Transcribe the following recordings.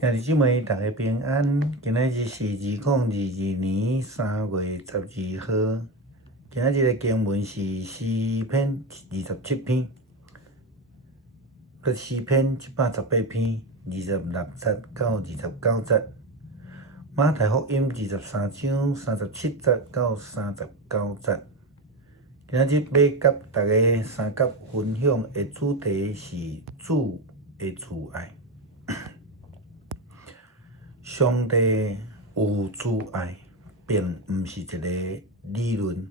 兄弟姊妹，大家平安。今仔日是2022年3月12号。今仔日的经文是诗篇27篇，佮诗篇118篇26节到29节，马太福音23章37节到39节。今仔日要甲大家三角分享的主题是主的慈爱。上帝有慈爱，并毋是一个理论，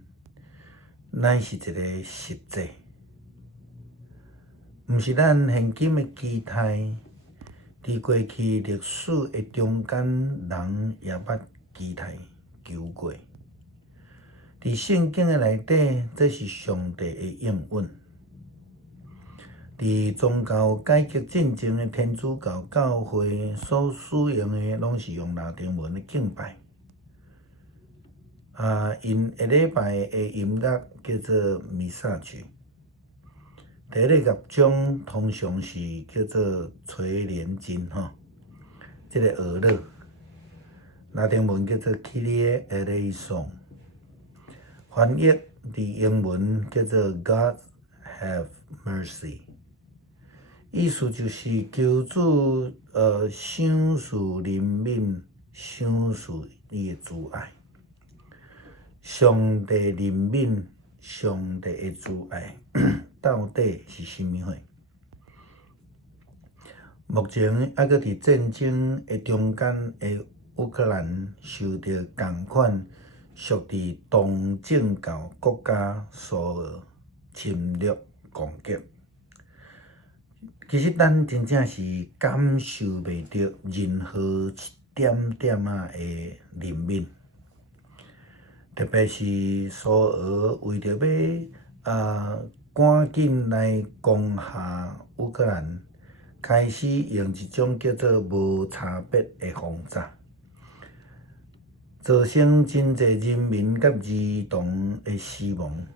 乃是一个实际。毋是咱现今的期待，伫过去历史的中间，人也捌期待求过。伫圣经的内底，这是上帝的应允。伫宗教改革进前的天主教教会所使用的，拢是用拉丁文的敬拜。因下礼拜的音乐叫做弥撒曲。第一个乐章通常是叫做垂帘经这个俄乐，拉丁文叫做 Kyrie eleison， 翻译伫英文叫做 God have mercy。意思就是求主赏赐怜悯，赏赐伊的慈爱。上帝怜悯，上帝的慈爱到底是甚物货？目前还阁伫战争的中间的乌克兰受到同款属伫东正教国家所侵略攻击。其实咱真正是感受袂到任何一点点的怜悯，特别是苏俄为着要赶紧来攻下乌克兰，开始用一种叫做无差别的轰炸，造成真侪人民甲儿童的死亡。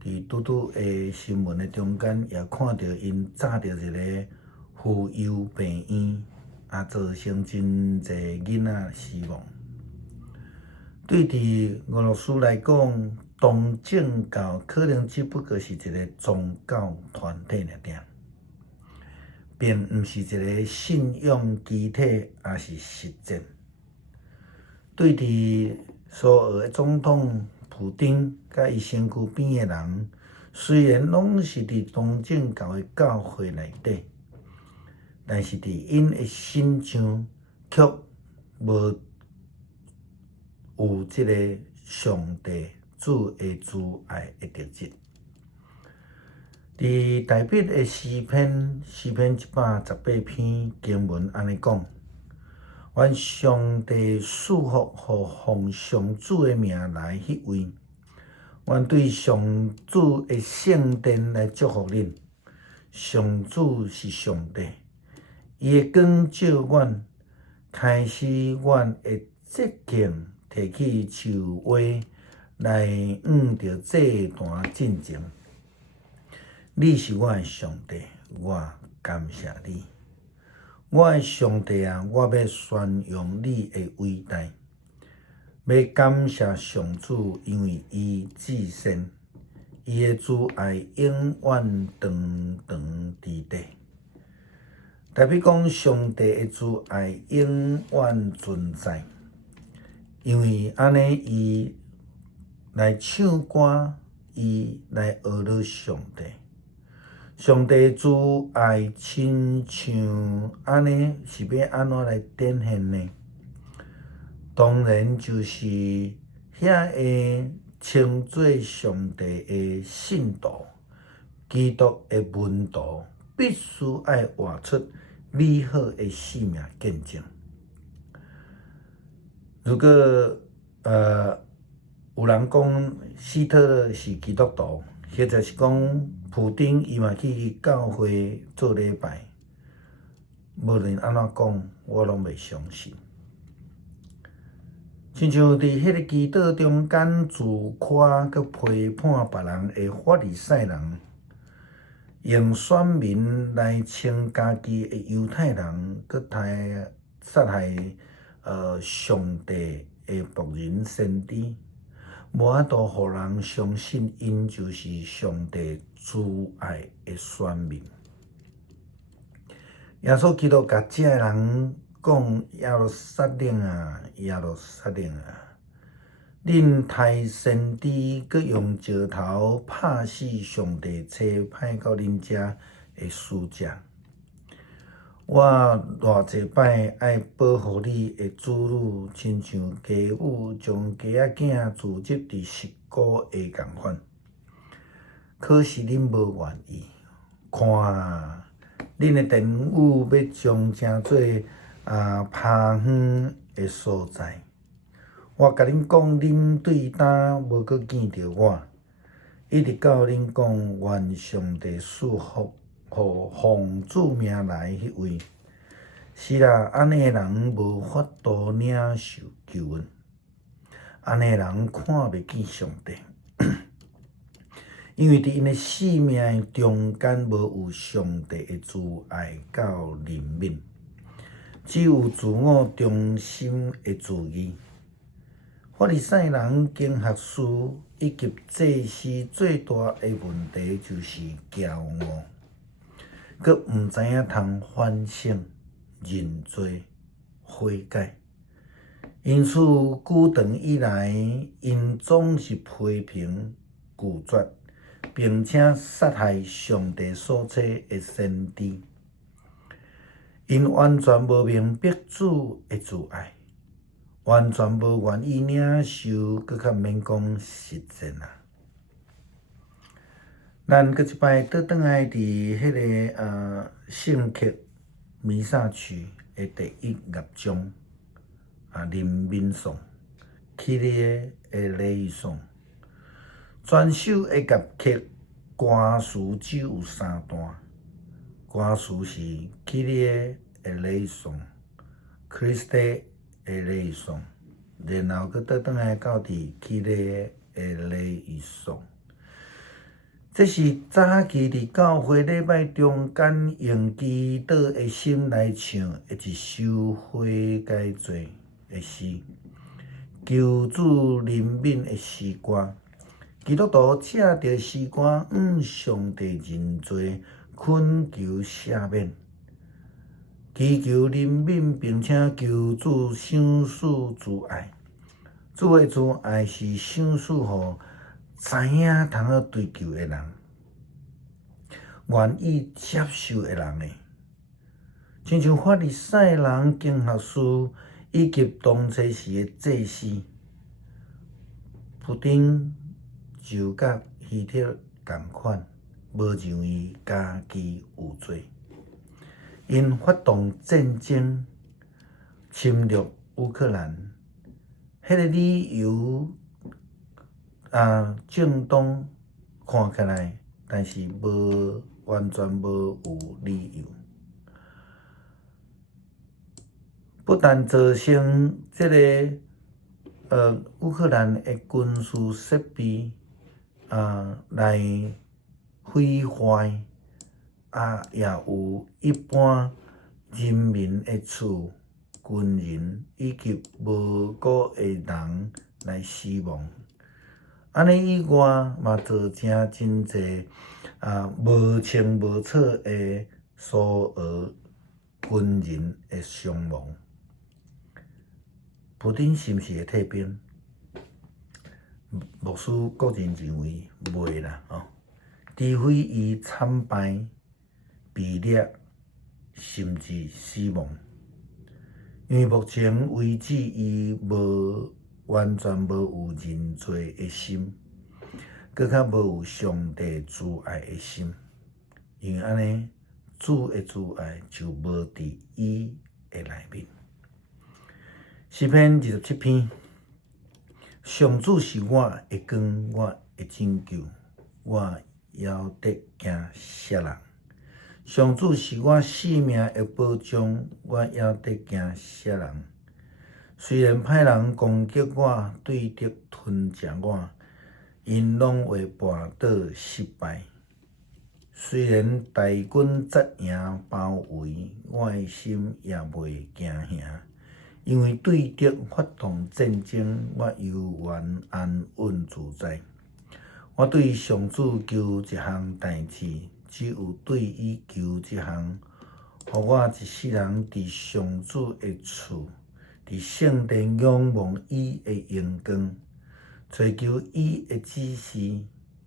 伫拄的新闻的中间，也看到因炸着一个妇幼病院，造成真侪囡仔死亡。对伫俄罗斯来讲，东正教可能只不过是一个宗教团体尔，并毋是一个信仰集体，也是实践。对伫苏俄的总统普丁甲伊身躯边的人，虽然拢是伫东正教的教会内底，但是伫因的心上却无有即个上帝主的慈爱的特质。伫大笔的诗篇118篇经文安尼讲：愿上帝赐福互奉上主的名来迄位，愿对上主的圣殿来祝福恁。上主是上帝，伊的光照阮，开始阮的节庆，提起树花来着这段进前。你是我的上帝，我感谢你。我的上帝啊，我要宣扬你的伟大，要感谢上主，因为伊至善，伊的慈爱永远长长伫地。代表讲上帝的慈爱永远存在，因为安尼伊来唱歌，伊来学了上帝。上帝慈爱亲像安尼，是要安怎来展现呢？当然就是遐个称做上帝的信徒，基督的门徒，必须爱活出美好的生命见证。如果有人讲希特勒是基督徒，或者是讲普丁伊嘛去教会做礼拜，无论安怎讲，我拢袂相信。亲像伫迄个祈祷中间自夸佮批判别人的法利赛人，用选民来称家己的犹太人，佮杀害上帝的仆人先知，无法度互人相信因就是上帝慈爱的选民。耶稣基督甲这个人讲：耶路撒冷啊，耶路撒冷啊！恁太先知，佮用石头拍死上帝差派到恁遮的使者。我偌济摆爱保护你的子女，亲像家母将家仔囝自入伫石锅下共款。可是恁无愿意，看啊！恁的殿宇要将成做趴远的所在。我甲恁讲，恁对呾无搁见着我，一直到恁讲愿上帝赐福，互奉主名来迄位。是啦，安尼人无法度领受救恩，安尼人看袂见上帝，因为伫因的性命中间无有上帝的慈爱到怜悯，只有自我中心的自义。法利赛人、经学士以及祭司最大的问题就是骄傲，佮毋知影通反省、认罪、悔改。因此，久长以来，因总是批评、拒绝，并且杀害上帝所册的先知。因完全无明白主的慈爱。完全无愿意领受，佮较免讲实践啊！咱搁一摆倒转来伫迄个圣克弥撒区的第1乐章人民颂，起咧的礼颂，全首的乐曲歌词只有3段，歌词是起咧的礼颂 ，Christe 的礼颂，然后佮倒转来到伫起咧的礼颂。这是早期伫教会礼拜中间用祈祷的心来唱的一首悔改罪的诗，求主怜悯的诗歌。基督徒借着诗歌向上帝认罪，恳求赦免。祈求怜悯，并且求主赏赐慈爱。主的慈爱是赏赐互知影通好追求的人，愿意接受的人的。亲像法利赛人、经学士以及当初时的祭司，不顶就甲希特勒同款，无认为家己有罪。因发动战争侵略乌克兰，迄个理由正当看起来，但是完全无有理由。不但造成这个乌克兰的军事设备来毁坏。也有一般人民的厝、军人以及无辜的人来死亡。安尼以外，嘛造成真侪无清无楚的苏俄军人的伤亡。普丁是毋是会退兵？牧师个人认为袂啦，除非伊惨败。被掠，甚至死亡，因为目前为止，伊完全无有认罪的心，搁较无有上帝慈爱的心。因为安尼，主的慈爱就无伫伊的内面。诗篇27篇，上主是我的光，我的拯救，我犹得惊杀人。上主是我性命的保障，我犹得惊杀人。虽然歹人攻击我，对敌吞食我，因拢会绊倒失败。虽然大军扎营包围，我的心也袂惊吓，因为对敌发动战争，我犹原安稳自在。我对上主求一项代志，只有对伊求一项，互我一世人伫上主的厝，伫圣殿仰望伊的荣光，追求伊的指示。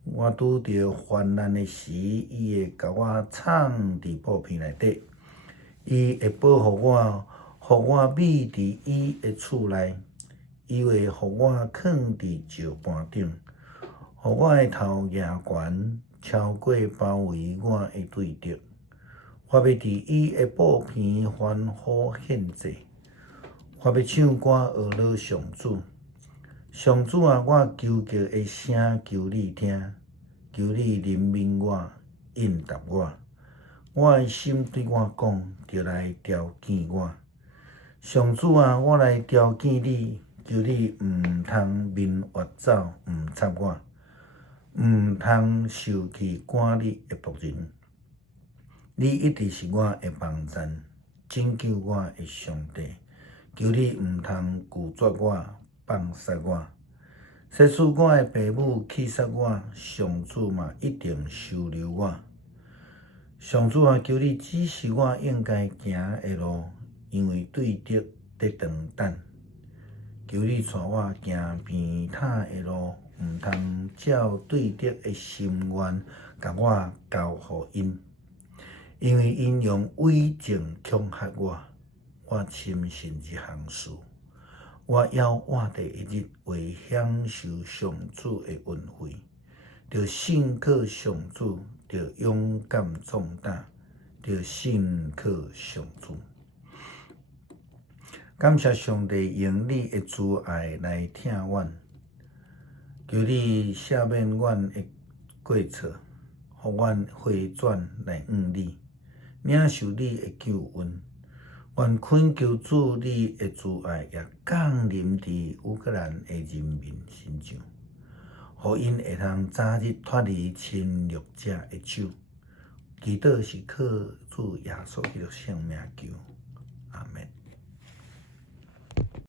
我拄着患难的时，伊会甲我藏伫布片内底，伊会保护我，互我秘伫伊的厝内，伊会互我囥伫石盘顶，互我的头仰悬，超过包围我的对敌。我要伫伊的布片欢呼献祭，我要唱歌学乐上主。上主啊，我求叫的声求你听，求你怜悯我，应答我。我的心对我讲，就来条件我。上主啊，我来条件你，求你毋通面越走，毋插我，毋通受去赶你的仆人。你一直是我的帮站，拯救我的上帝。求你毋通拒绝我，放杀我，使使我的父母气杀我，上主嘛一定收留我。上主啊，求你指示我应该行的路，因为对敌在长等。求你带我行平坦的路，毋通照对敌的心愿，甲我交互因。因为因用伪证恐吓我，我深信一项事。我要活第一日为享受上主的恩惠，着信靠上主，着勇敢壮大，着信靠上主。感谢上帝用你的慈爱来疼阮，求你赦免阮的过错，互阮回转来向你，领受你的救恩。愿恳求主你的慈爱也降临伫乌克兰的人民身上，互因会通早日脱离侵略者的手。祈祷是靠主耶稣基督圣名求。